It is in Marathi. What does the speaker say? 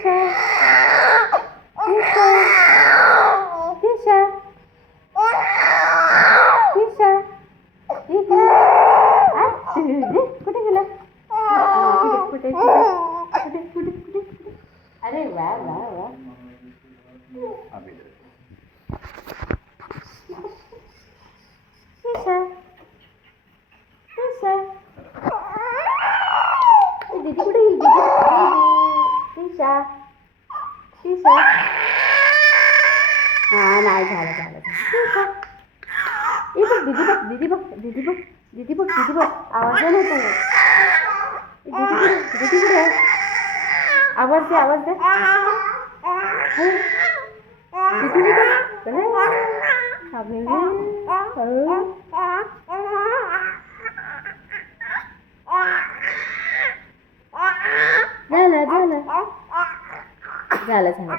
दिशा दिशा दिशा दिशा इकडे कुठे गेला कुठे कुठे कुठे कुठे कुठे कुठे अरे वा वा वा दिशा दिशा दीदी कुठे गेली दीदी दिशा दिशा हां नाही झालं झालं दिशा ए बघ दीदी बघ दीदी बघ दीदी बघ दीदी बघ दीदी बघ आवाज नाही येत आहे दीदी कुठे आहे आवाज दे आवाज दे दीदी झालं झालं झालं